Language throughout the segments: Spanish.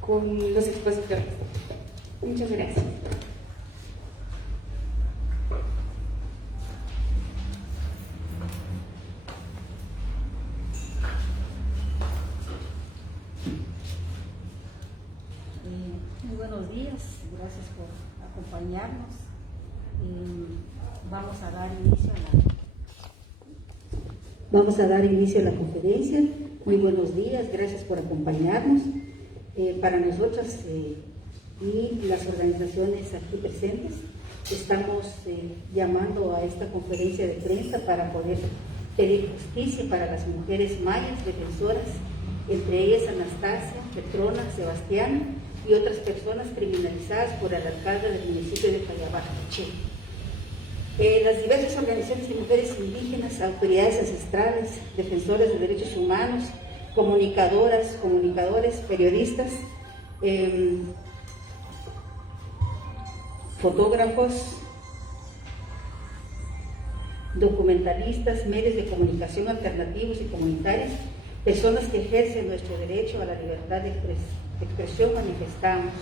con los expositores. Muchas gracias. Muy buenos días, gracias por acompañarnos. Vamos a dar inicio a la conferencia. Muy buenos días, gracias por acompañarnos. Para nosotros y las organizaciones aquí presentes, estamos llamando a esta conferencia de prensa para poder pedir justicia para las mujeres mayas defensoras, entre ellas Anastasia, Petrona, Sebastiana y otras personas criminalizadas por el alcalde del municipio de Jayabaj, Quiché. Las diversas organizaciones de mujeres indígenas, autoridades ancestrales, defensoras de derechos humanos, comunicadoras, comunicadores, periodistas, fotógrafos, documentalistas, medios de comunicación alternativos y comunitarios, personas que ejercen nuestro derecho a la libertad de expresión, manifestamos.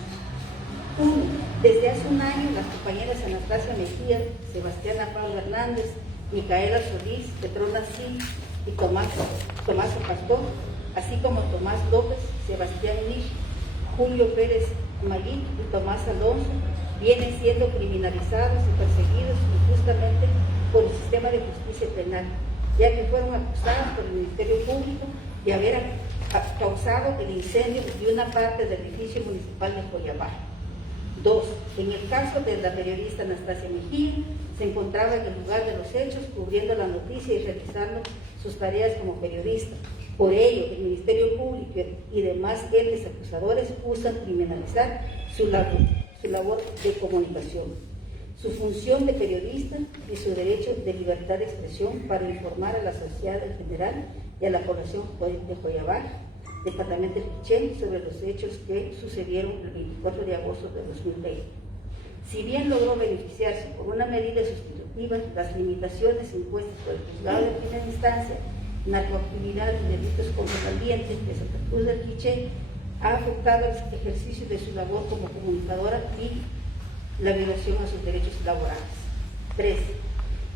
Desde hace un año, las compañeras Anastasia Mejía, Sebastiana Pablo Hernández, Micaela Solís, Petrona Sil y Tomaso Pastor, así como Tomás López, Sebastián Nish, Julio Pérez Mayín y Tomás Alonso, vienen siendo criminalizados y perseguidos injustamente por el sistema de justicia penal, ya que fueron acusados por el Ministerio Público de haber causado el incendio de una parte del edificio municipal de Joyabaj. 2. En el caso de la periodista Anastasia Mejía, se encontraba en el lugar de los hechos, cubriendo la noticia y realizando sus tareas como periodista. Por ello, el Ministerio Público y demás entes acusadores buscan criminalizar su labor de comunicación, su función de periodista y su derecho de libertad de expresión para informar a la sociedad en general y a la población de Joyabaj, departamento de Quiché, sobre los hechos que sucedieron el 24 de agosto de 2020. Si bien logró beneficiarse por una medida sustitutiva, las limitaciones impuestas por el juzgado de primera instancia, narcoactividad y delitos contra el ambiente de Santa Cruz del Quiché, ha afectado el ejercicio de su labor como comunicadora y la violación a sus derechos laborales. 3.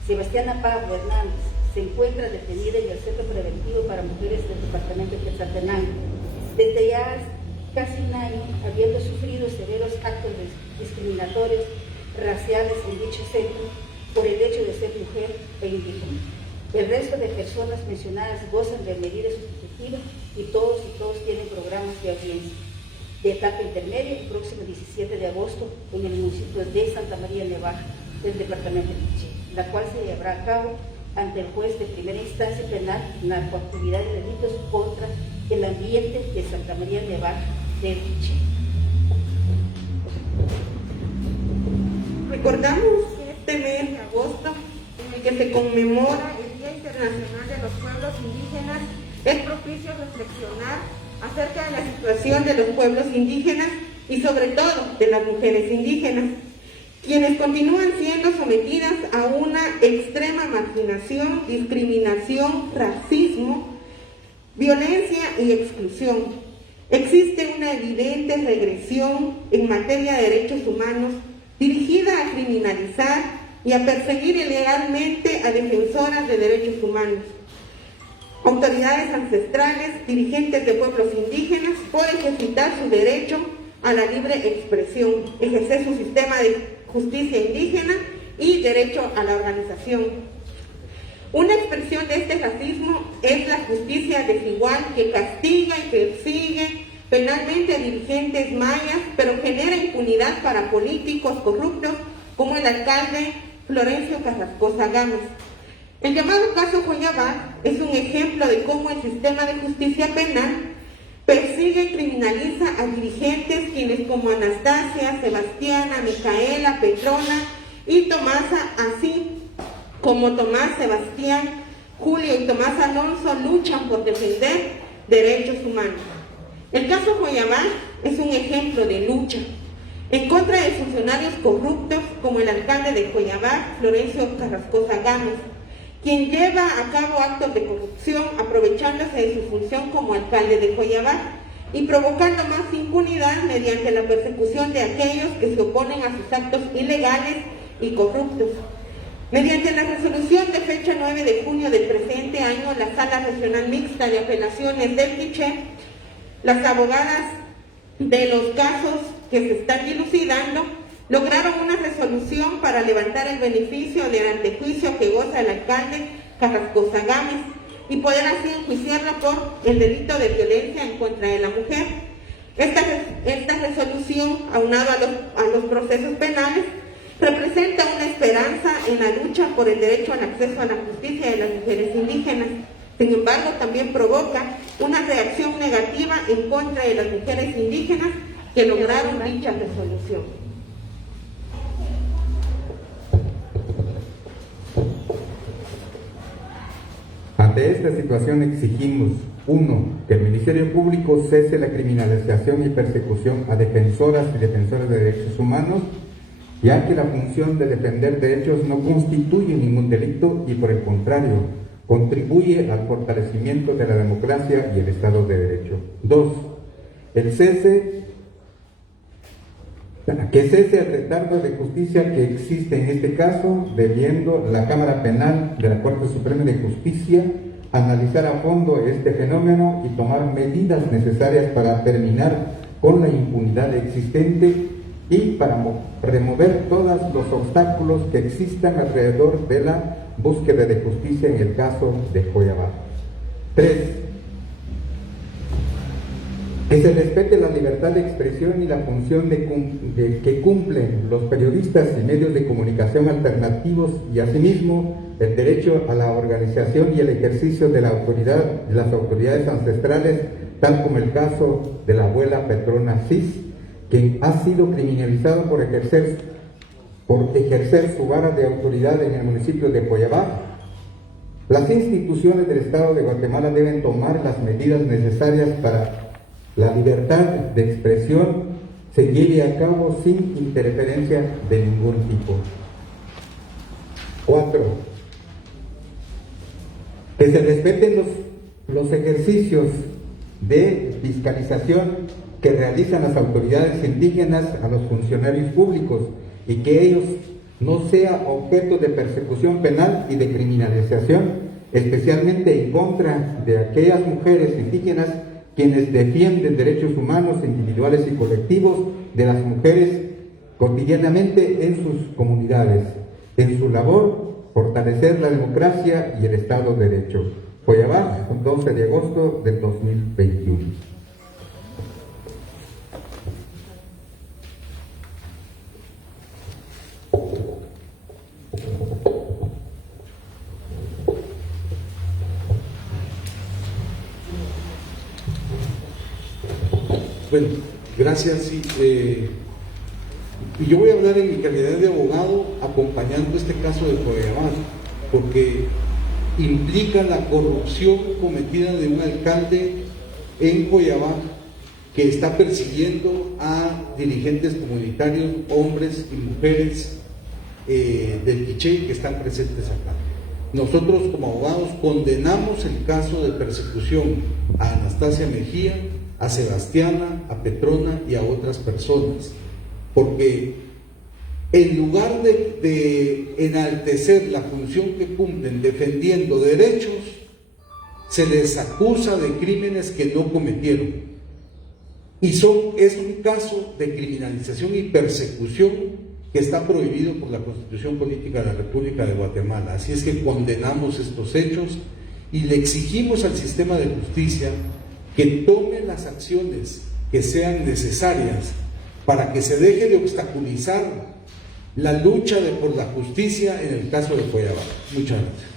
Sebastiana Pablo Hernández se encuentra detenida en el Centro Preventivo para Mujeres del departamento de Quetzaltenango, desde ya casi un año, habiendo sufrido severos actos discriminatorios raciales en dicho centro por el hecho de ser mujer e indígena. El resto de personas mencionadas gozan de medidas sustitutivas y todos tienen programas de audiencia de etapa intermedia el próximo 17 de agosto en el municipio de Santa María Nevaja del departamento de Quiché, la cual se llevará a cabo ante el juez de primera instancia penal, narcoactividad y delitos contra el ambiente de Santa María Nevaja del Quiché. Recordamos que este mes de agosto, en el que se conmemora el Día Internacional de los Pueblos Indígenas, es propicio reflexionar acerca de la situación de los pueblos indígenas y sobre todo de las mujeres indígenas, quienes continúan siendo sometidas a una extrema marginación, discriminación, racismo, violencia y exclusión. Existe una evidente regresión en materia de derechos humanos dirigida a criminalizar y a perseguir ilegalmente a defensoras de derechos humanos. Autoridades ancestrales, dirigentes de pueblos indígenas pueden ejercitar su derecho a la libre expresión, ejercer su sistema de justicia indígena y derecho a la organización. Una expresión de este racismo es la justicia desigual que castiga y persigue penalmente a dirigentes mayas, pero genera impunidad para políticos corruptos como el alcalde Florencio Carrascosa Gámez. El llamado caso Joyabaj es un ejemplo de cómo el sistema de justicia penal persigue y criminaliza a dirigentes quienes como Anastasia, Sebastiana, Micaela, Petrona y Tomasa, así como Tomás, Sebastián, Julio y Tomás Alonso luchan por defender derechos humanos. El caso Joyabaj es un ejemplo de lucha en contra de funcionarios corruptos como el alcalde de Joyabaj, Florencio Carrascosa Gámez, quien lleva a cabo actos de corrupción aprovechándose de su función como alcalde de Joyabaj y provocando más impunidad mediante la persecución de aquellos que se oponen a sus actos ilegales y corruptos. Mediante la resolución de fecha 9 de junio del presente año, la Sala Regional Mixta de Apelaciones del Quiché, las abogadas de los casos que se están dilucidando, lograron una resolución para levantar el beneficio del antejuicio que goza el alcalde Carrascosa Gámez y poder así enjuiciarlo por el delito de violencia en contra de la mujer. Esta resolución, aunado a los procesos penales, representa una esperanza en la lucha por el derecho al acceso a la justicia de las mujeres indígenas. Sin embargo, también provoca una reacción negativa en contra de las mujeres indígenas que lograron dicha resolución. Ante esta situación exigimos: 1. Que el Ministerio Público cese la criminalización y persecución a defensoras y defensores de derechos humanos, ya que la función de defender derechos no constituye ningún delito y, por el contrario, contribuye al fortalecimiento de la democracia y el Estado de Derecho. 2. Que cese el retardo de justicia que existe en este caso, debiendo la Cámara Penal de la Corte Suprema de Justicia analizar a fondo este fenómeno y tomar medidas necesarias para terminar con la impunidad existente y para remover todos los obstáculos que existan alrededor de la búsqueda de justicia en el caso de Joyabá. 3. Que se respete la libertad de expresión y la función que cumplen los periodistas y medios de comunicación alternativos, y asimismo el derecho a la organización y el ejercicio de las autoridades ancestrales, tal como el caso de la abuela Petrona Cis, quien ha sido criminalizado por ejercer su vara de autoridad en el municipio de Joyabá. Las instituciones del Estado de Guatemala deben tomar las medidas necesarias para la libertad de expresión se lleve a cabo sin interferencia de ningún tipo. 4. Que se respeten los ejercicios de fiscalización que realizan las autoridades indígenas a los funcionarios públicos y que ellos no sean objeto de persecución penal y de criminalización, especialmente en contra de aquellas mujeres indígenas quienes defienden derechos humanos individuales y colectivos de las mujeres cotidianamente en sus comunidades. En su labor, fortalecer la democracia y el Estado de Derecho. Joyabá, 12 de agosto del 2021. Bueno, gracias. Y yo voy a hablar en mi calidad de abogado acompañando este caso de Joyabá, porque implica la corrupción cometida de un alcalde en Joyabá que está persiguiendo a dirigentes comunitarios, hombres y mujeres del Quiché que están presentes acá. Nosotros como abogados condenamos el caso de persecución a Anastasia Mejía, a Sebastiana, a Petrona y a otras personas, porque en lugar de enaltecer la función que cumplen defendiendo derechos, se les acusa de crímenes que no cometieron. Y es un caso de criminalización y persecución que está prohibido por la Constitución Política de la República de Guatemala. Así es que condenamos estos hechos y le exigimos al sistema de justicia que tome las acciones que sean necesarias para que se deje de obstaculizar la lucha por la justicia en el caso de Joyabá. Muchas gracias.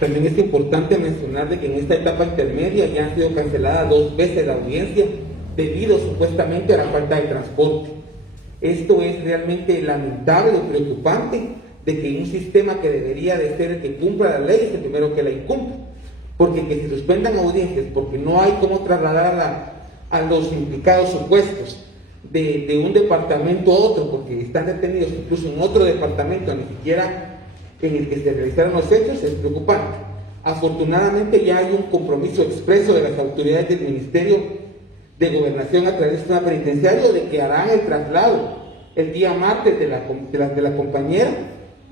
También es importante mencionar de que en esta etapa intermedia ya han sido canceladas 2 veces la audiencia debido supuestamente a la falta de transporte. Esto es realmente lamentable o preocupante, de que un sistema que debería de ser el que cumpla la ley es el primero que la incumple, porque que se suspendan audiencias porque no hay cómo trasladar a los implicados supuestos de un departamento a otro, porque están detenidos incluso en otro departamento, ni siquiera en el que se realizaron los hechos es preocupante. Afortunadamente ya hay un compromiso expreso de las autoridades del Ministerio de Gobernación a través del sistema penitenciario de que harán el traslado el día martes de la compañera,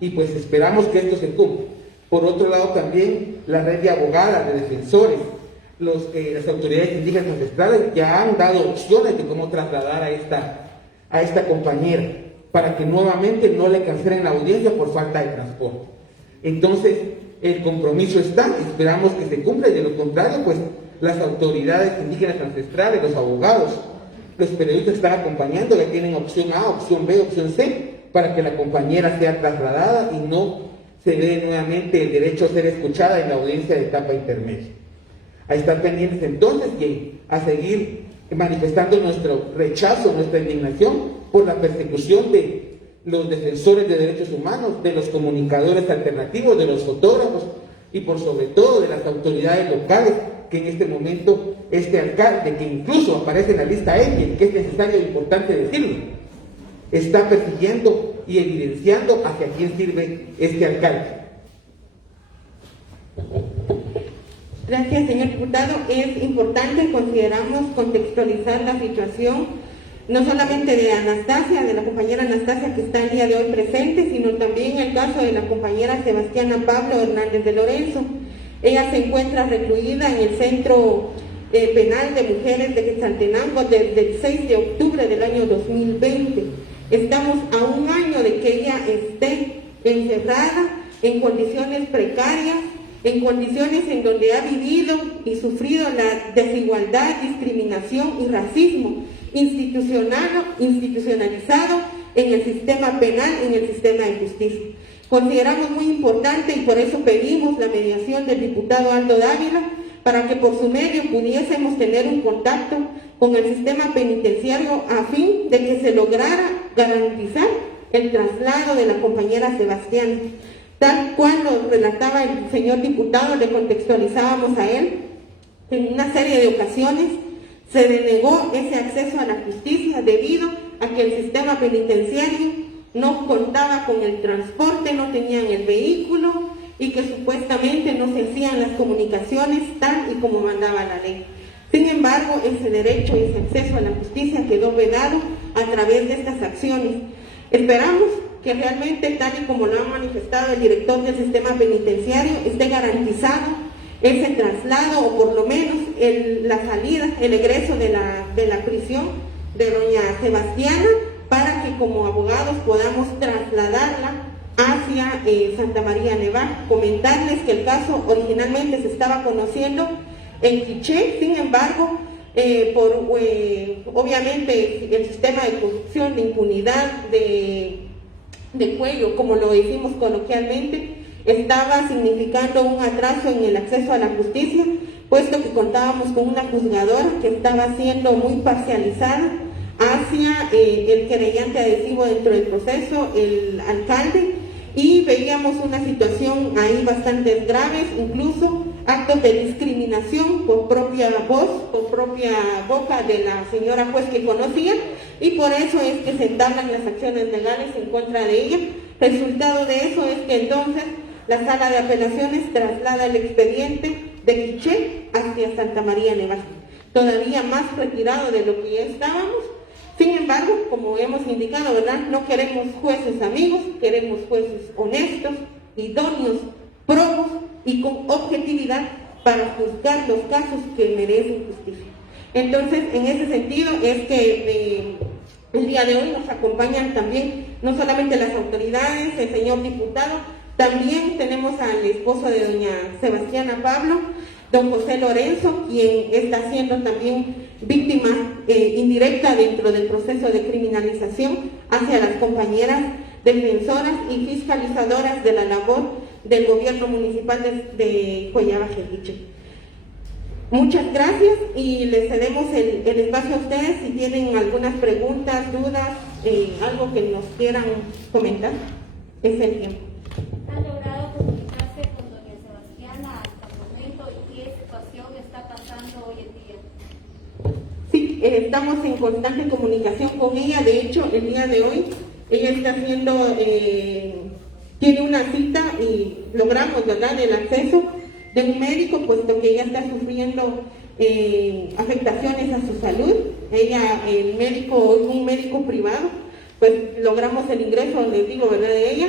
y pues esperamos que esto se cumpla. Por otro lado, también la red de abogadas, de defensores, las autoridades indígenas ancestrales ya han dado opciones de cómo trasladar a esta compañera para que nuevamente no le cancelen la audiencia por falta de transporte. Entonces, el compromiso está, esperamos que se cumpla, y de lo contrario, pues las autoridades indígenas ancestrales, los abogados, los periodistas están acompañando, ya tienen opción A, opción B, opción C, para que la compañera sea trasladada y no se dé nuevamente el derecho a ser escuchada en la audiencia de etapa intermedia. A estar pendientes entonces y a seguir manifestando nuestro rechazo, nuestra indignación por la persecución de los defensores de derechos humanos, de los comunicadores alternativos, de los fotógrafos y por sobre todo de las autoridades locales, que en este momento este alcalde, que incluso aparece en la lista N, que es necesario e importante decirlo, está persiguiendo y evidenciando hacia quién sirve este alcalde. Gracias, señor diputado. Es importante, consideramos, contextualizar la situación, no solamente de Anastasia, de la compañera Anastasia que está el día de hoy presente, sino también el caso de la compañera Sebastiana Pablo Hernández de Lorenzo. Ella se encuentra recluida en el Centro Penal de Mujeres de Quetzaltenango desde el 6 de octubre del año 2020. Estamos a un año de que ella esté encerrada en condiciones precarias, en condiciones en donde ha vivido y sufrido la desigualdad, discriminación y racismo institucionalizado en el sistema penal, en el sistema de justicia. Consideramos muy importante y por eso pedimos la mediación del diputado Aldo Dávila para que por su medio pudiésemos tener un contacto con el sistema penitenciario a fin de que se lograra garantizar el traslado de la compañera Sebastián. Tal cual lo relataba el señor diputado, le contextualizábamos a él, en una serie de ocasiones se denegó ese acceso a la justicia debido a que el sistema penitenciario no contaba con el transporte, no tenían el vehículo y que supuestamente no se hacían las comunicaciones tal y como mandaba la ley. Sin embargo, ese derecho y ese acceso a la justicia quedó vedado a través de estas acciones. Esperamos que realmente, tal y como lo ha manifestado el director del sistema penitenciario, esté garantizado ese traslado o por lo menos la salida, el egreso de la prisión de doña Sebastiana, para que como abogados podamos trasladarla hacia Santa María Nevar. Comentarles que el caso originalmente se estaba conociendo en Quiché, sin embargo, obviamente el sistema de corrupción, de impunidad, de cuello, como lo decimos coloquialmente, estaba significando un atraso en el acceso a la justicia, puesto que contábamos con una juzgadora que estaba siendo muy parcializada hacia el querellante adhesivo dentro del proceso, el alcalde, y veíamos una situación ahí bastante grave, incluso actos de discriminación por propia voz, por propia boca de la señora juez que conocía, y por eso es que se entablan las acciones legales en contra de ella. Resultado de eso es que entonces la sala de apelaciones traslada el expediente de Quiché hacia Santa María Nevar, todavía más retirado de lo que ya estábamos. Sin embargo, como hemos indicado, ¿verdad?, no queremos jueces amigos, queremos jueces honestos, idóneos, probos y con objetividad para juzgar los casos que merecen justicia. Entonces, en ese sentido es que el día de hoy nos acompañan también no solamente las autoridades, el señor diputado, también tenemos al esposo de doña Sebastiana Pablo, don José Lorenzo, quien está siendo también víctima indirecta dentro del proceso de criminalización hacia las compañeras defensoras y fiscalizadoras de la labor del gobierno municipal de Cuellabaje-Quiché. Muchas gracias y les cedemos el espacio a ustedes si tienen algunas preguntas, dudas, algo que nos quieran comentar. Es el tiempo. ¿Han logrado comunicarse con doña Sebastiana hasta el momento y qué situación está pasando hoy en día? Sí, estamos en constante comunicación con ella. De hecho, el día de hoy ella está siendo tiene una cita y logramos, ¿verdad?, el acceso de un médico, puesto que ella está sufriendo afectaciones a su salud. El médico es un médico privado, pues logramos el ingreso, les digo, ¿verdad?, de ella.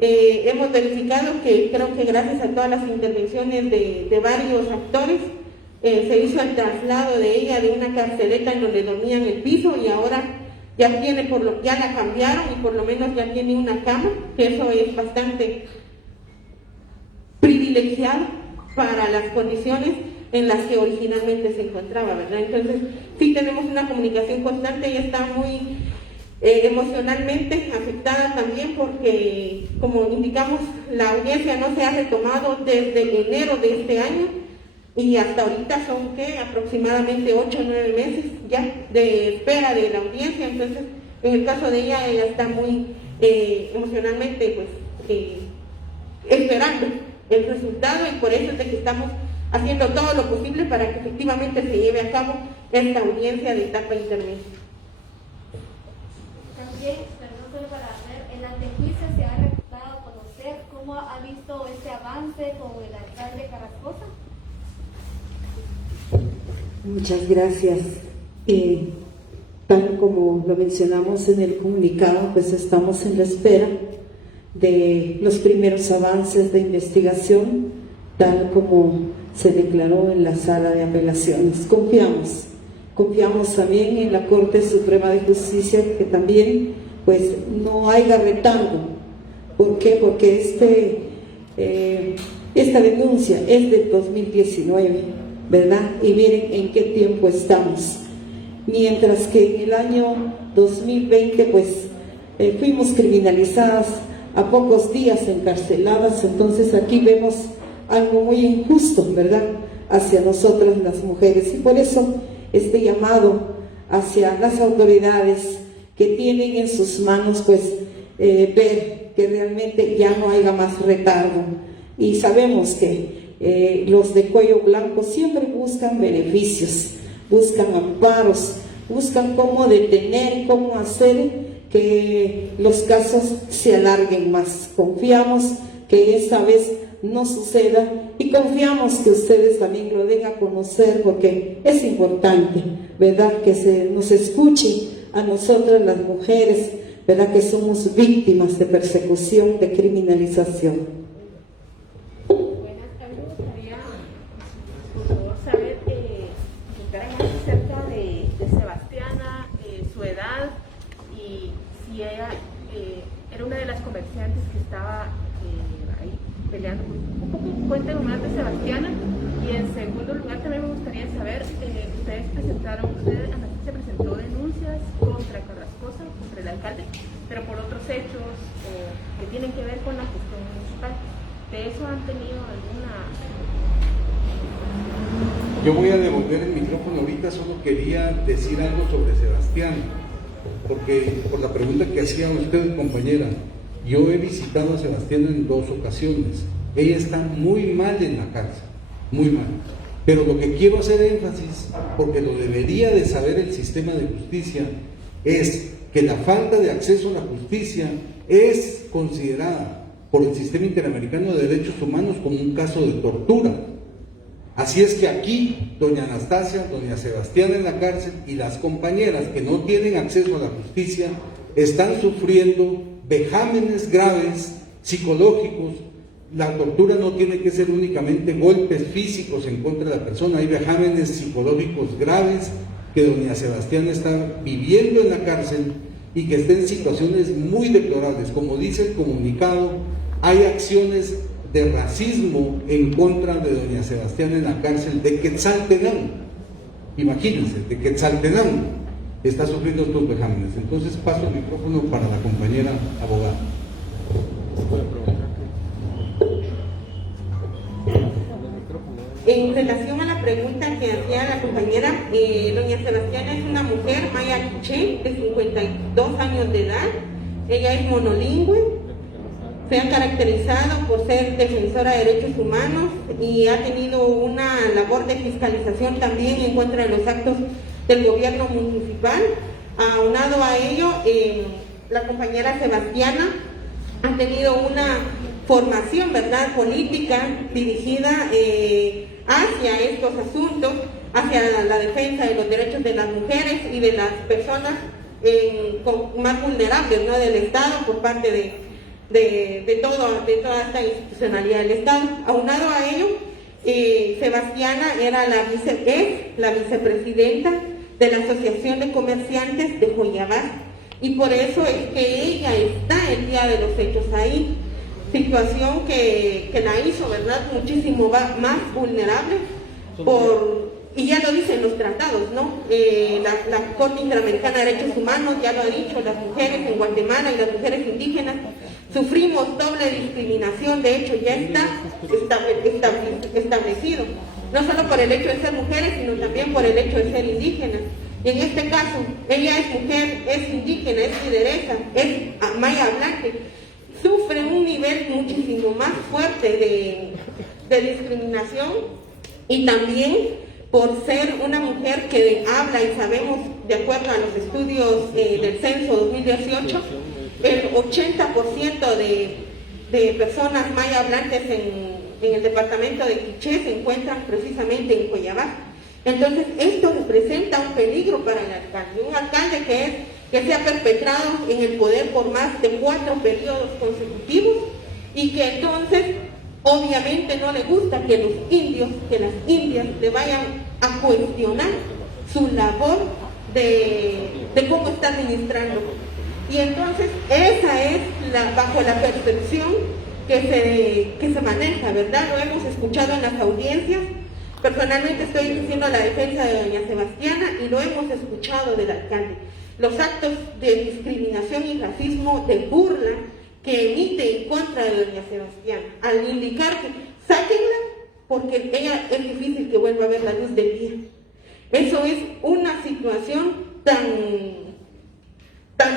Hemos verificado que creo que gracias a todas las intervenciones de varios actores, se hizo el traslado de ella de una carceleta en donde dormía en el piso, y ahora ya la cambiaron y por lo menos ya tiene una cama, que eso es bastante privilegiado para las condiciones en las que originalmente se encontraba, ¿verdad? Entonces, sí tenemos una comunicación constante. Ella está muy emocionalmente afectada también porque, como indicamos, la audiencia no se ha retomado desde enero de este año y hasta ahorita son aproximadamente 8 o 9 meses ya de espera de la audiencia. Entonces, en el caso de ella está muy emocionalmente esperando el resultado, y por eso es de que estamos haciendo todo lo posible para que efectivamente se lleve a cabo esta audiencia de etapa intermedia. También, perdón, solo para ver, en la juicio se ha dado a conocer cómo ha visto este avance con el alcalde Carrascosa. Muchas gracias. Tal como lo mencionamos en el comunicado, pues estamos en la espera de los primeros avances de investigación, tal como se declaró en la sala de apelaciones. Confiamos también en la Corte Suprema de Justicia, que también pues no haya retardo. ¿Por qué? Porque esta denuncia es del 2019, ¿verdad? Y miren en qué tiempo estamos. Mientras que en el año 2020 pues fuimos criminalizadas, a pocos días encarceladas. Entonces aquí vemos algo muy injusto, ¿verdad?, hacia nosotras las mujeres, y por eso este llamado hacia las autoridades que tienen en sus manos pues ver que realmente ya no haya más retardo. Y sabemos que los de cuello blanco siempre buscan beneficios, buscan amparos, buscan cómo detener, cómo hacer que los casos se alarguen más. Confiamos que esta vez no suceda y confiamos que ustedes también lo den a conocer, porque es importante, ¿verdad?, que se nos escuche a nosotras las mujeres, ¿verdad?, que somos víctimas de persecución, de criminalización. Buenas tardes, me gustaría, por favor, saber más acerca de Sebastiana, su edad, y si ella era una de las comerciantes que estaba ahí peleando. Un poco cuéntenos más de Sebastiana. Y en segundo lugar también me gustaría saber, usted se presentó denuncias contra Carrascosa, contra el alcalde, pero por otros hechos que tienen que ver con la gestión municipal. ¿De eso han tenido alguna? Yo voy a devolver el micrófono ahorita. Solo quería decir algo sobre Sebastián, porque por la pregunta que hacía usted, compañera, yo he visitado a Sebastián en 2 ocasiones. Ella está muy mal en la cárcel, muy mal. Pero lo que quiero hacer énfasis, porque lo debería de saber el sistema de justicia, es que la falta de acceso a la justicia es considerada por el Sistema Interamericano de Derechos Humanos como un caso de tortura. Así es que aquí, doña Anastasia, doña Sebastiana en la cárcel, y las compañeras que no tienen acceso a la justicia están sufriendo vejámenes graves, psicológicos. La tortura no tiene que ser únicamente golpes físicos en contra de la persona, hay vejámenes psicológicos graves que doña Sebastiana está viviendo en la cárcel y que está en situaciones muy deplorables. Como dice el comunicado, hay acciones de racismo en contra de doña Sebastiana en la cárcel de Quetzaltenango. Imagínense, de Quetzaltenango está sufriendo estos vejámenes. Entonces paso el micrófono para la compañera abogada. En relación a la pregunta que hacía la compañera, doña Sebastiana es una mujer maya quiché de 52 años de edad. Ella es monolingüe, se ha caracterizado por ser defensora de derechos humanos y ha tenido una labor de fiscalización también en contra de los actos del gobierno municipal. Aunado a ello, la compañera Sebastiana ha tenido una formación, ¿verdad?, política dirigida hacia estos asuntos, hacia la defensa de los derechos de las mujeres y de las personas más vulnerables, ¿no?, del Estado, por parte de toda esta institucionalidad del Estado. Aunado a ello, Sebastiana era la vicepresidenta de la Asociación de Comerciantes de Joyabás, y por eso es que ella está el día de los hechos ahí, situación que la hizo, ¿verdad?, muchísimo más vulnerable y ya lo dicen los tratados, ¿no? La Corte Interamericana de Derechos Humanos ya lo ha dicho, las mujeres en Guatemala y las mujeres indígenas sufrimos doble discriminación, de hecho ya está establecido, no solo por el hecho de ser mujeres, sino también por el hecho de ser indígenas. Y en este caso, ella es mujer, es indígena, es lideresa, es maya hablante, sufre un nivel muchísimo más fuerte de discriminación, y también por ser una mujer que habla, y sabemos, de acuerdo a los estudios del censo 2018, el 80% de personas maya hablantes en el departamento de Quiché se encuentran precisamente en Joyabás. Entonces, esto representa un peligro para el alcalde, un alcalde que se ha perpetrado en el poder por más de 4 periodos consecutivos, y que entonces obviamente no le gusta que los indios, que las indias le vayan a cuestionar su labor de cómo está administrando. Y entonces esa es bajo la percepción que se maneja, ¿verdad? Lo hemos escuchado en las audiencias. Personalmente estoy diciendo la defensa de doña Sebastiana y lo hemos escuchado del alcalde. Los actos de discriminación y racismo, de burla que emite en contra de doña Sebastiana, al indicar que sáquenla porque ella es difícil que vuelva a ver la luz del día. Eso es una situación tan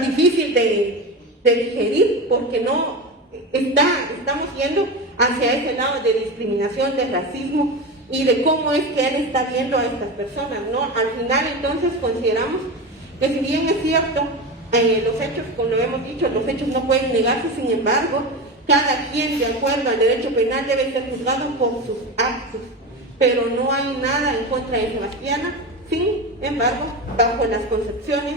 difícil de digerir, porque no estamos yendo hacia ese lado de discriminación, de racismo, y de cómo es que él está viendo a estas personas, ¿no? Al final, entonces, consideramos que, si bien es cierto, los hechos, como lo hemos dicho, los hechos no pueden negarse, sin embargo, cada quien, de acuerdo al derecho penal, debe ser juzgado por sus actos, pero no hay nada en contra de Sebastiana. Sin embargo, bajo las concepciones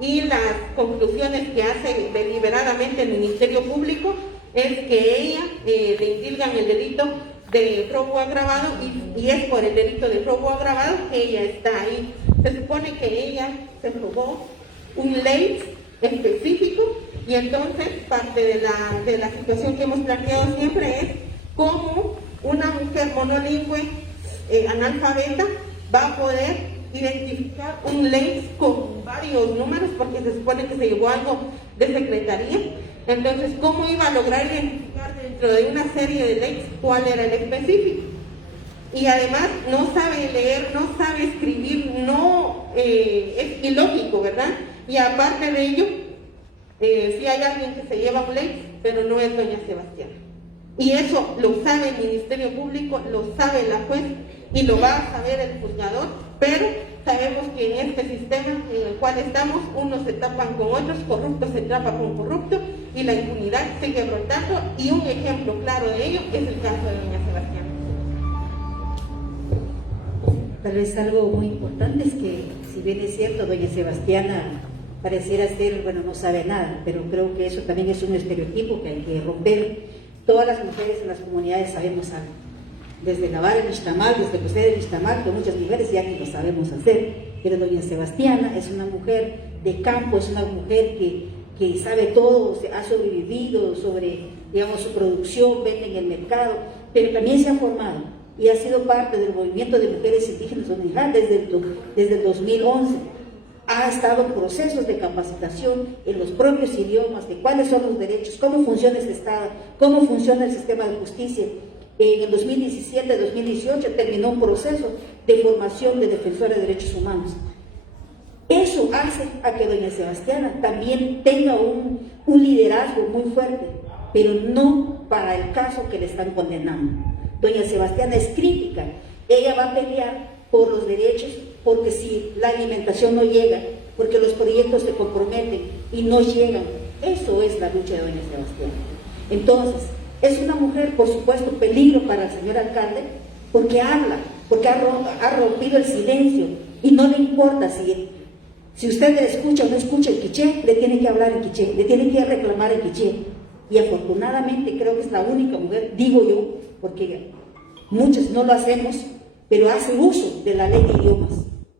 y las conclusiones que hace deliberadamente el Ministerio Público, es que ella le indilgan el delito de robo agravado, y es por el delito de robo agravado que ella está ahí. Se supone que ella se robó un ley específico, y entonces parte de la situación que hemos planteado siempre es cómo una mujer monolingüe, analfabeta, va a poder identificar un ley con varios números, porque se supone que se llevó algo de secretaría. Entonces, ¿cómo iba a lograr identificar dentro de una serie de leyes cuál era el específico? Y además no sabe leer, no sabe escribir, es ilógico, ¿verdad? Y aparte de ello, sí hay alguien que se lleva un ley, pero no es doña Sebastiana. Y eso lo sabe el Ministerio Público, lo sabe la juez y lo va a saber el juzgador, pero sabemos que en este sistema en el cual estamos, unos se tapan con otros, corruptos se tapan con corruptos, y la impunidad sigue brotando, y un ejemplo claro de ello es el caso de doña Sebastiana. Tal vez algo muy importante es que, si bien es cierto, doña Sebastiana pareciera ser, no sabe nada, pero creo que eso también es un estereotipo que hay que romper. Todas las mujeres en las comunidades sabemos algo. Desde lavar el nixtamal, desde coser el nixtamal, que muchas mujeres ya ni lo sabemos hacer. Pero doña Sebastiana es una mujer de campo, es una mujer que sabe todo, ha sobrevivido sobre, su producción, vende en el mercado, pero también se ha formado y ha sido parte del movimiento de mujeres indígenas desde el 2011. Ha estado en procesos de capacitación en los propios idiomas, de cuáles son los derechos, cómo funciona ese Estado, cómo funciona el sistema de justicia. En el 2017-2018 terminó un proceso de formación de defensora de derechos humanos. Eso hace a que doña Sebastiana también tenga un liderazgo muy fuerte, pero no para el caso que le están condenando. Doña Sebastiana es crítica, ella va a pelear por los derechos, porque si la alimentación no llega, porque los proyectos se comprometen y no llegan, eso es la lucha de doña Sebastiana. Entonces, es una mujer, por supuesto, peligro para el señor alcalde, porque habla, porque ha rompido el silencio y no le importa si usted le escucha o no escucha el quiché, le tiene que hablar en quiché, le tiene que reclamar el quiché. Y afortunadamente creo que es la única mujer, digo yo, porque muchos no lo hacemos, pero hace uso de la ley de idiomas,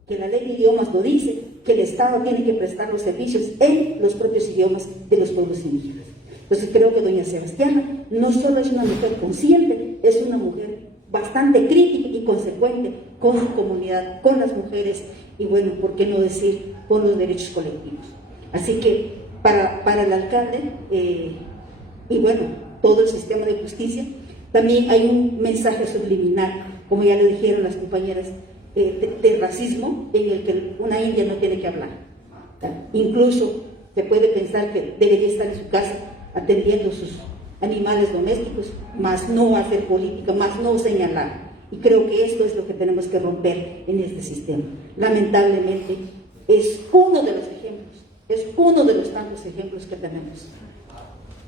que la ley de idiomas lo dice, que el Estado tiene que prestar los servicios en los propios idiomas de los pueblos indígenas. Entonces creo que doña Sebastiana no solo es una mujer consciente, es una mujer bastante crítica y consecuente con su comunidad, con las mujeres y bueno, ¿por qué no decir con los derechos colectivos? Así que para el alcalde y bueno, todo el sistema de justicia, también hay un mensaje subliminal, como ya lo dijeron las compañeras, de racismo en el que una india no tiene que hablar. Incluso se puede pensar que debería estar en su casa atendiendo sus animales domésticos, más no hacer política, más no señalar. Y creo que esto es lo que tenemos que romper en este sistema. Lamentablemente es uno de los ejemplos, es uno de los tantos ejemplos que tenemos.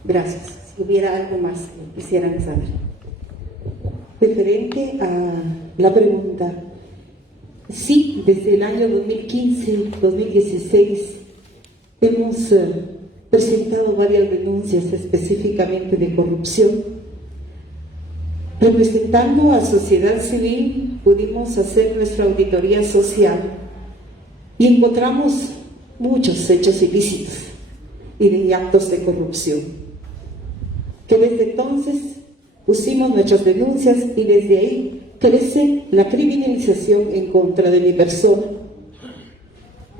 Gracias. Si hubiera algo más que quisieran saber. Referente a la pregunta, sí, desde el año 2015-2016 hemos presentado varias denuncias específicamente de corrupción. Representando a sociedad civil, pudimos hacer nuestra auditoría social y encontramos muchos hechos ilícitos y de actos de corrupción, que desde entonces pusimos nuestras denuncias y desde ahí crece la criminalización en contra de mi persona.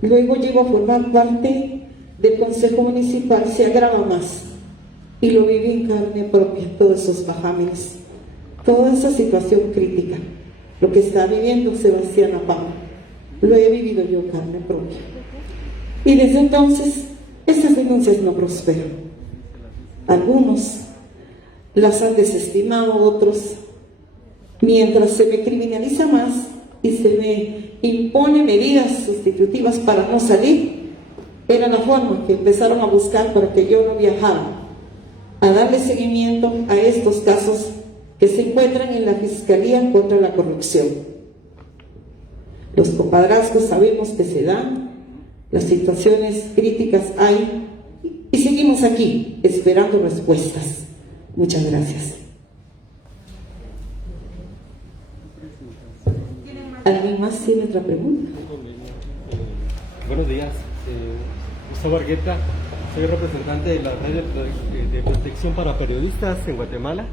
Luego llego a formar parte del Consejo Municipal, se agrava más y lo viví en carne propia, todos esos bajámenes, toda esa situación crítica, lo que está viviendo Sebastiana Pau, lo he vivido yo en carne propia. Y desde entonces esas denuncias no prosperan. Algunos las han desestimado, otros, mientras se me criminaliza más y se me impone medidas sustitutivas para no salir, era la forma que empezaron a buscar para que yo no viajara, a darle seguimiento a estos casos que se encuentran en la Fiscalía contra la Corrupción. Los compadrazgos sabemos que se dan, las situaciones críticas hay y seguimos aquí esperando respuestas. Muchas gracias. ¿Alguien más tiene otra pregunta? Buenos días, Gustavo Argueta, soy representante de la red de protección para periodistas en Guatemala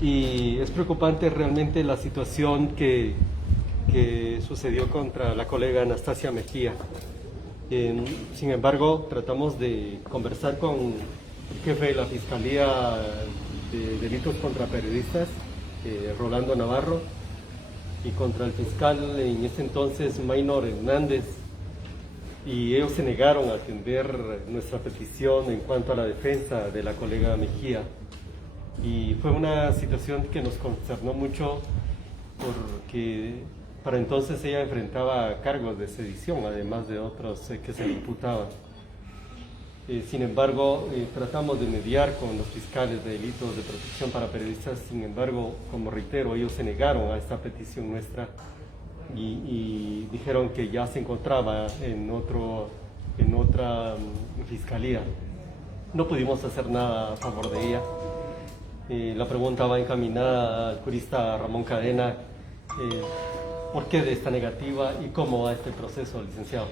y es preocupante realmente la situación que sucedió contra la colega Anastasia Mejía. Sin embargo, tratamos de conversar con el jefe de la Fiscalía de Delitos contra Periodistas, Rolando Navarro, y contra el fiscal en ese entonces, Maynor Hernández, y ellos se negaron a atender nuestra petición en cuanto a la defensa de la colega Mejía. Y fue una situación que nos concernó mucho porque para entonces ella enfrentaba cargos de sedición, además de otros que se le imputaban. Sin embargo, tratamos de mediar con los fiscales de delitos de protección para periodistas. Sin embargo, como reitero, ellos se negaron a esta petición nuestra y dijeron que ya se encontraba en otra fiscalía. No pudimos hacer nada a favor de ella. La pregunta va encaminada al jurista Ramón Cadena. ¿Por qué de esta negativa y cómo va este proceso, licenciado?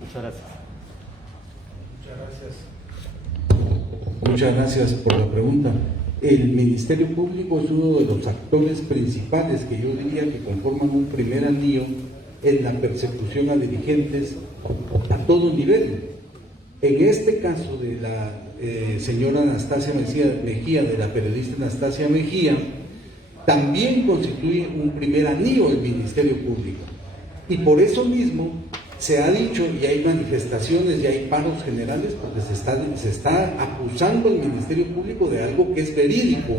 Muchas gracias. Muchas gracias por la pregunta. El Ministerio Público es uno de los actores principales que yo diría que conforman un primer anillo en la persecución a dirigentes a todo nivel. En este caso de la señora Anastasia Mejía, de la periodista Anastasia Mejía, también constituye un primer anillo el Ministerio Público. Y por eso mismo se ha dicho, y hay manifestaciones y hay paros generales, porque se está acusando al Ministerio Público de algo que es verídico,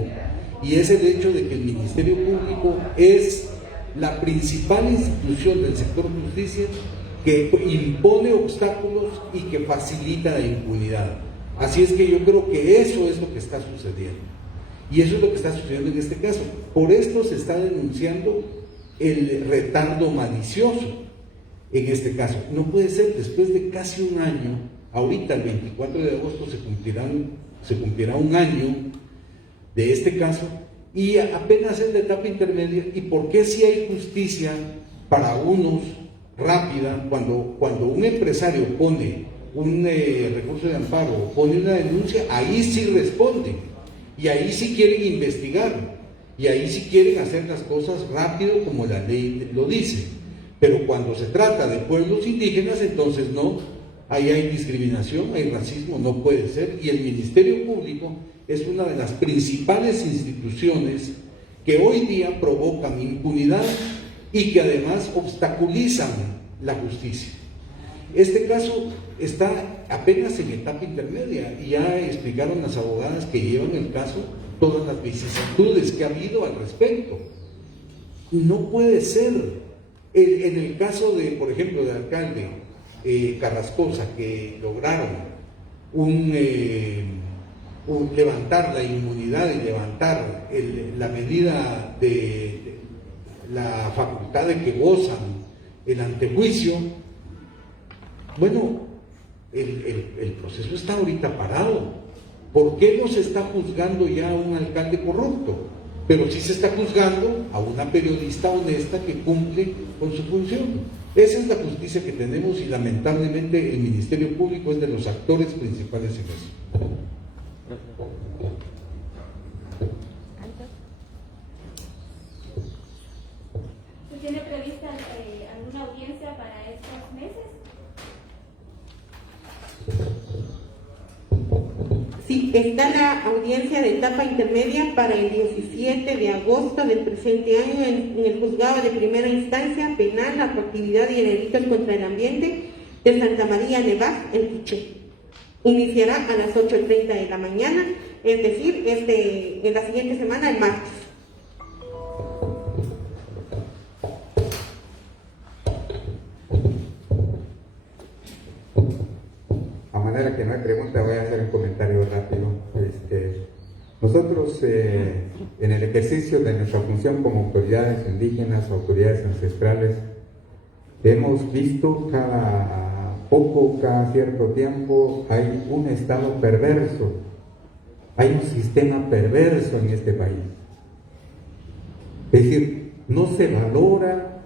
y es el hecho de que el Ministerio Público es la principal institución del sector justicia que impone obstáculos y que facilita la impunidad. Así es que yo creo que eso es lo que está sucediendo. Y eso es lo que está sucediendo en este caso. Por esto se está denunciando el retardo malicioso en este caso. No puede ser, después de casi un año, ahorita el 24 de agosto se cumplirá un año de este caso, y apenas es de etapa intermedia. ¿Y por qué si hay justicia para unos rápida cuando un empresario pone un recurso de amparo o pone una denuncia? Ahí sí responden, y ahí sí quieren investigar, y ahí sí quieren hacer las cosas rápido como la ley lo dice. Pero cuando se trata de pueblos indígenas, entonces no, ahí hay discriminación, hay racismo, no puede ser. Y el Ministerio Público es una de las principales instituciones que hoy día provocan impunidad y que además obstaculizan la justicia. Este caso está apenas en etapa intermedia, y ya explicaron las abogadas que llevan el caso todas las vicisitudes que ha habido al respecto. No puede ser. En el caso de, por ejemplo, del alcalde Carrascosa, que lograron levantar la inmunidad y levantar la medida de la facultad de que gozan el antejuicio, bueno, el proceso está ahorita parado. ¿Por qué no se está juzgando ya a un alcalde corrupto? Pero sí se está juzgando a una periodista honesta que cumple con su función. Esa es la justicia que tenemos, y lamentablemente el Ministerio Público es de los actores principales en eso. ¿Se tiene prevista alguna audiencia para estos meses? Sí, está la audiencia de etapa intermedia para el 17 de agosto del presente año en el Juzgado de Primera Instancia Penal, Atractividad y Delitos contra el Ambiente de Santa María Nevaj, en Quiché. Iniciará a las 8:30 de la mañana, es decir, en la siguiente semana, el martes. A manera que no hay pregunta, voy a hacer un comentario rápido. Nosotros, en el ejercicio de nuestra función como autoridades indígenas, autoridades ancestrales, hemos visto cada cierto tiempo, hay un estado perverso, hay un sistema perverso en este país. Es decir, no se valora,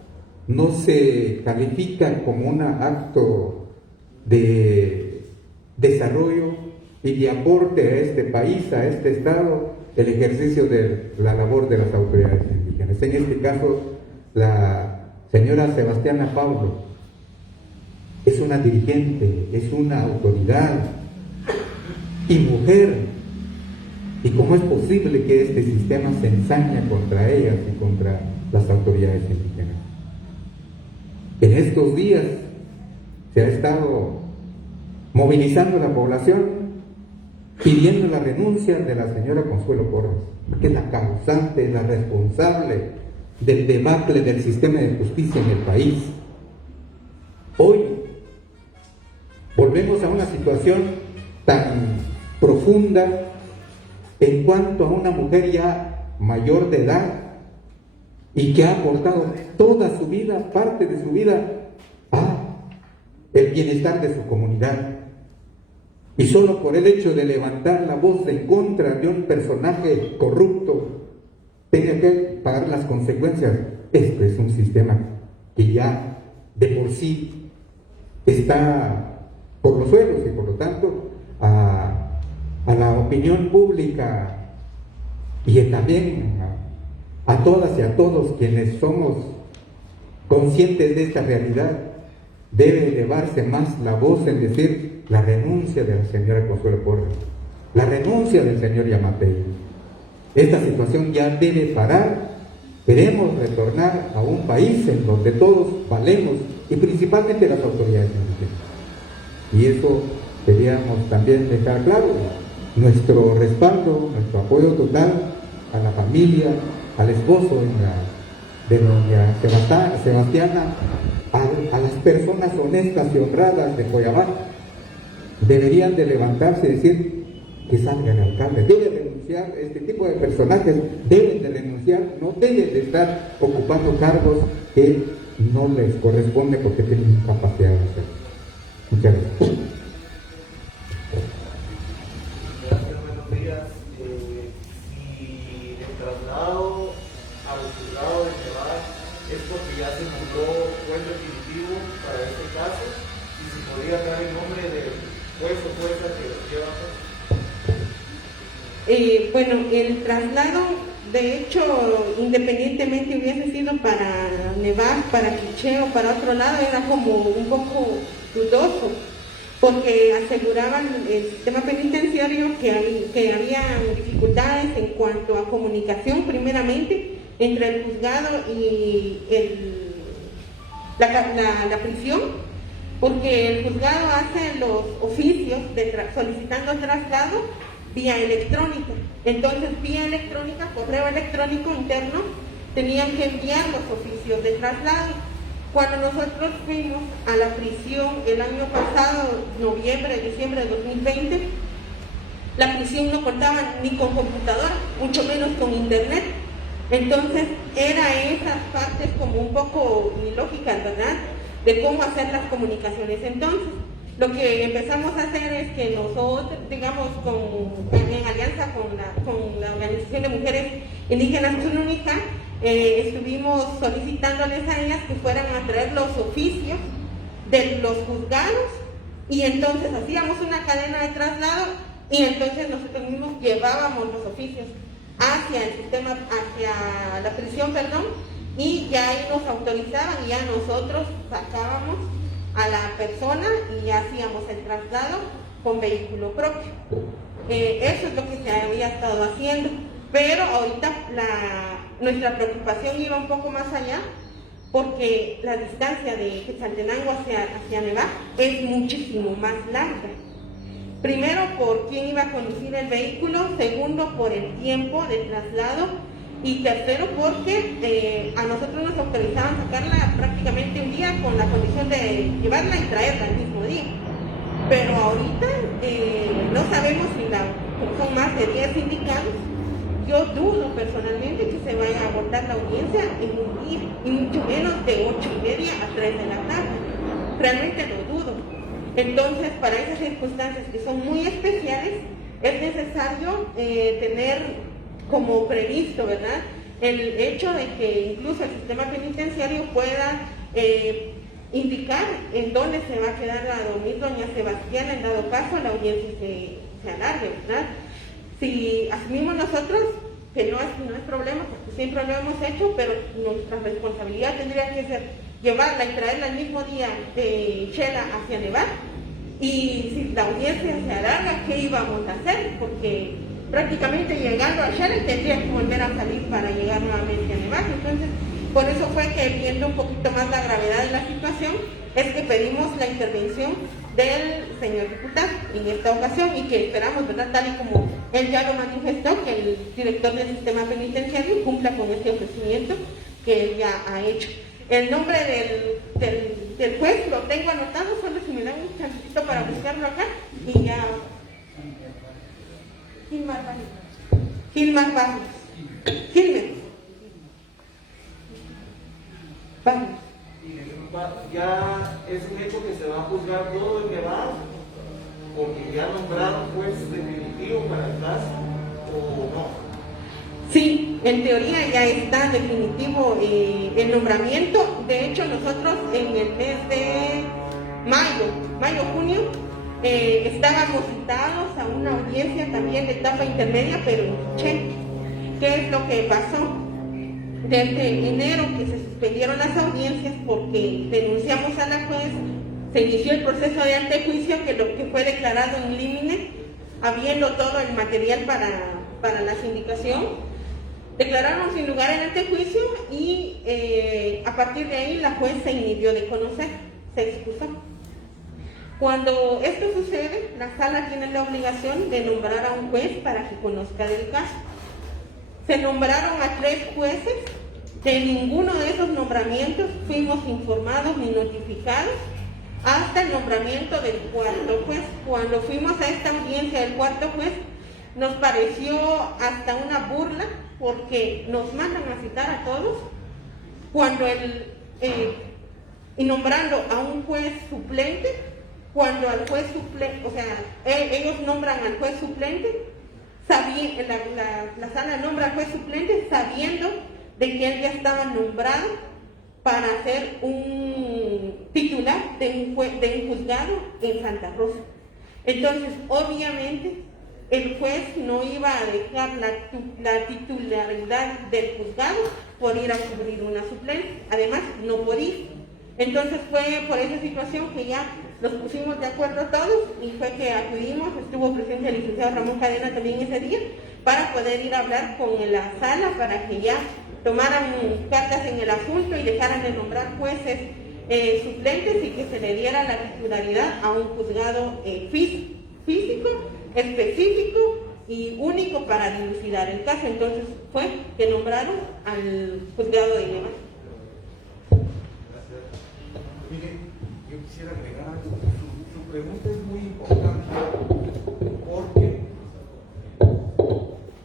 no se califica como un acto de desarrollo y de aporte a este país, a este Estado, el ejercicio de la labor de las autoridades indígenas. En este caso, la señora Sebastiana Pablo es una dirigente, es una autoridad y mujer. ¿Y cómo es posible que este sistema se ensaña contra ellas y contra las autoridades indígenas? En estos días se ha estado movilizando la población pidiendo la renuncia de la señora Consuelo Porras, que es la causante, la responsable del debacle del sistema de justicia en el país. Hoy volvemos a una situación tan profunda en cuanto a una mujer ya mayor de edad y que ha aportado toda su vida, parte de su vida, a el bienestar de su comunidad. Y solo por el hecho de levantar la voz en contra de un personaje corrupto, tenga que pagar las consecuencias. Esto es un sistema que ya de por sí está por los suelos, y por lo tanto a la opinión pública y también a todas y a todos quienes somos conscientes de esta realidad, debe elevarse más la voz en decir la renuncia de la señora Consuelo Porras, la renuncia del señor Yamatei. Esta situación ya debe parar. Queremos retornar a un país en donde todos valemos, y principalmente las autoridades indígenas. Y eso queríamos también dejar claro, nuestro respaldo, nuestro apoyo total a la familia, al esposo de doña Sebastiana, a las personas honestas y honradas de Coyabá, deberían de levantarse y decir que salga el alcalde, debe renunciar, este tipo de personajes deben de renunciar, no deben de estar ocupando cargos que no les corresponde porque tienen capacidad de hacerlo. Muchas gracias. Buenos días. Si el traslado al juzgado de Nevar es porque ya se nombró juez definitivo para este caso, y si podría dar el nombre del juez o jueza que lo lleva a cabo. Bueno, el traslado, de hecho, independientemente hubiese sido para Nevar, para Quiché o para otro lado, era como un poco dudoso, porque aseguraban el sistema penitenciario que había dificultades en cuanto a comunicación, primeramente, entre el juzgado y la prisión, porque el juzgado hace los oficios solicitando traslado vía electrónica. Entonces, vía electrónica, correo electrónico interno, tenían que enviar los oficios de traslado. Cuando nosotros fuimos a la prisión el año pasado, diciembre de 2020, la prisión no contaba ni con computadora, mucho menos con internet. Entonces, era esas partes como un poco ilógicas, ¿verdad?, de cómo hacer las comunicaciones. Entonces, lo que empezamos a hacer es que nosotros, digamos, en alianza con la Organización de Mujeres Indígenas Chununija, estuvimos solicitándoles a ellas que fueran a traer los oficios de los juzgados, y entonces hacíamos una cadena de traslado, y entonces nosotros mismos llevábamos los oficios hacia el sistema, hacia la prisión, y ya ahí nos autorizaban y ya nosotros sacábamos a la persona y ya hacíamos el traslado con vehículo propio. Eso es lo que se había estado haciendo, pero ahorita nuestra preocupación iba un poco más allá, porque la distancia de Quetzaltenango hacia Nevar es muchísimo más larga. Primero, por quién iba a conducir el vehículo; segundo, por el tiempo de traslado; y tercero, porque a nosotros nos autorizaban sacarla prácticamente un día con la condición de llevarla y traerla el mismo día. Pero ahorita no sabemos si son más de 10 sindicados. Yo dudo personalmente que se vaya a abordar la audiencia en un día, y mucho menos de 8:30 a 3 de la tarde. Realmente lo dudo. Entonces, para esas circunstancias que son muy especiales, es necesario tener como previsto, ¿verdad?, el hecho de que incluso el sistema penitenciario pueda indicar en dónde se va a quedar a dormir doña Sebastiana en dado caso la audiencia se alargue, ¿verdad? Si asumimos nosotros que no es problema, porque siempre lo hemos hecho, pero nuestra responsabilidad tendría que ser llevarla y traerla el mismo día de Xela hacia Nevar, y si la audiencia se alarga, ¿qué íbamos a hacer? Porque prácticamente llegando a Xela tendría que volver a salir para llegar nuevamente a Nevar. Entonces, por eso fue que, viendo un poquito más la gravedad de la situación, es que pedimos la intervención del señor diputado en esta ocasión, y que esperamos, ¿verdad?, tal y como él ya lo manifestó, que el director del sistema penitenciario cumpla con este ofrecimiento que él ya ha hecho. El nombre del juez lo tengo anotado, solo si me dan un chancecito para buscarlo acá, y ya. Gilmar Barrios. Ya es un hecho que se va a juzgar todo el Nevar, porque ya nombraron juez definitivo para el caso, ¿o no? Sí, en teoría ya está definitivo el nombramiento. De hecho, nosotros en el mes de mayo-junio, estábamos citados a una audiencia también de etapa intermedia, pero en Quiché. ¿Qué es lo que pasó? Desde enero que se suspendieron las audiencias porque denunciamos a la juez, se inició el proceso de antejuicio, que fue declarado in limine, habiendo todo el material para la sindicación. Declararon sin lugar el antejuicio y a partir de ahí la juez se inhibió de conocer, se excusó. Cuando esto sucede, la sala tiene la obligación de nombrar a un juez para que conozca del caso. Se nombraron a 3 jueces, de ninguno de esos nombramientos fuimos informados ni notificados, hasta el nombramiento del cuarto juez. Cuando fuimos a esta audiencia del cuarto juez, nos pareció hasta una burla, porque nos mandan a citar a todos, cuando y nombrando a un juez suplente, cuando al juez suplente, o sea, ellos nombran al juez suplente, la sala nombra al juez suplente sabiendo de que él ya estaba nombrado para ser un titular de un juzgado en Santa Rosa. Entonces, obviamente, el juez no iba a dejar la titularidad del juzgado por ir a cubrir una suplencia. Además, no podía. Entonces fue por esa situación que ya nos pusimos de acuerdo todos y fue que acudimos, estuvo presente el licenciado Ramón Cadena también ese día, para poder ir a hablar con la sala para que ya tomaran cartas en el asunto y dejaran de nombrar jueces suplentes y que se le diera la titularidad a un juzgado físico, específico y único para dilucidar el caso. Entonces fue que nombraron al juzgado de Guevara. Mire, yo quisiera agregar, su pregunta es muy importante porque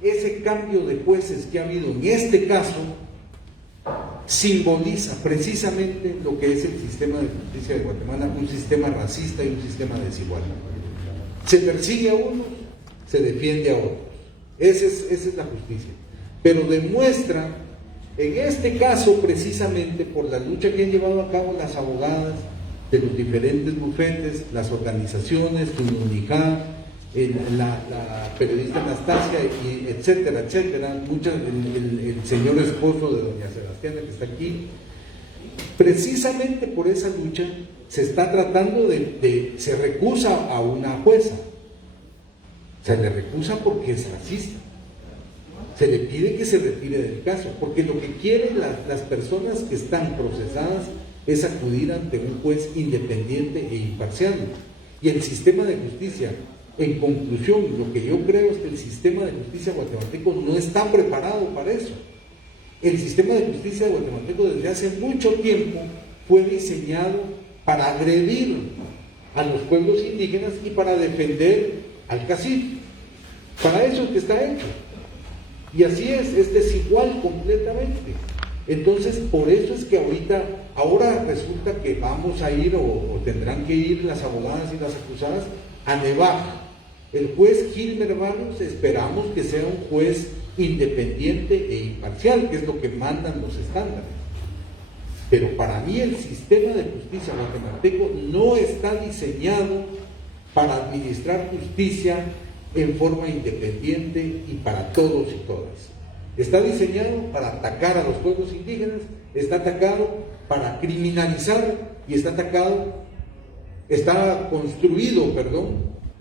ese cambio de jueces que ha habido en este caso simboliza precisamente lo que es el sistema de justicia de Guatemala, un sistema racista y un sistema desigual. Se persigue a unos, se defiende a otros. Esa es la justicia. Pero demuestra, en este caso precisamente por la lucha que han llevado a cabo las abogadas de los diferentes bufetes, las organizaciones, Tununijá, la periodista Anastasia, y etcétera, etcétera, el señor esposo de doña Sebastiana que está aquí, precisamente por esa lucha se está tratando se recusa a una jueza, se le recusa porque es racista, se le pide que se retire del caso, porque lo que quieren las personas que están procesadas es acudir ante un juez independiente e imparcial. Y el sistema de justicia, en conclusión, lo que yo creo es que el sistema de justicia guatemalteco no está preparado para eso. El sistema de justicia guatemalteco desde hace mucho tiempo fue diseñado para agredir a los pueblos indígenas y para defender al cacique. Para eso es que está hecho. Y así es desigual completamente. Entonces, por eso es que ahora resulta que vamos a ir o tendrán que ir las abogadas y las acusadas a Nevaja. El juez Gilmer Barrios esperamos que sea un juez independiente e imparcial, que es lo que mandan los estándares. Pero para mí el sistema de justicia guatemalteco no está diseñado para administrar justicia en forma independiente y para todos y todas. Está diseñado para atacar a los pueblos indígenas, está atacado para criminalizar y está construido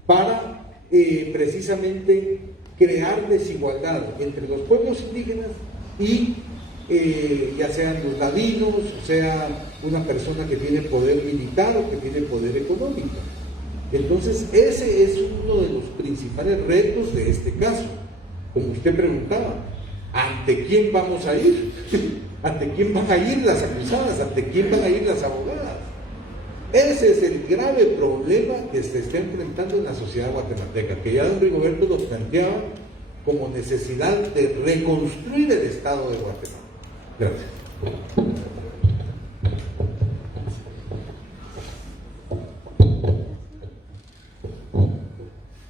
para precisamente crear desigualdad entre los pueblos indígenas y ya sean los ladinos, o sea una persona que tiene poder militar o que tiene poder económico. Entonces ese es uno de los principales retos de este caso. Como usted preguntaba, ¿ante quién vamos a ir? ¿Ante quién van a ir las acusadas? ¿Ante quién van a ir las abogadas? Ese es el grave problema que se está enfrentando en la sociedad guatemalteca, que ya don Rigoberto lo planteaba como necesidad de reconstruir el Estado de Guatemala. Gracias.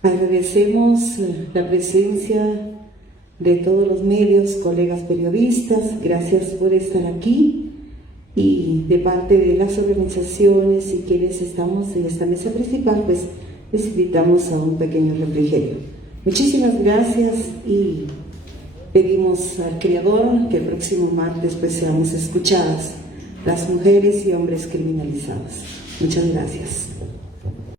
Agradecemos la presencia de todos los medios, colegas periodistas, gracias por estar aquí, y de parte de las organizaciones y quienes estamos en esta mesa principal, pues les invitamos a un pequeño refrigerio. Muchísimas gracias y pedimos al Creador que el próximo martes pues seamos escuchadas las mujeres y hombres criminalizados. Muchas gracias.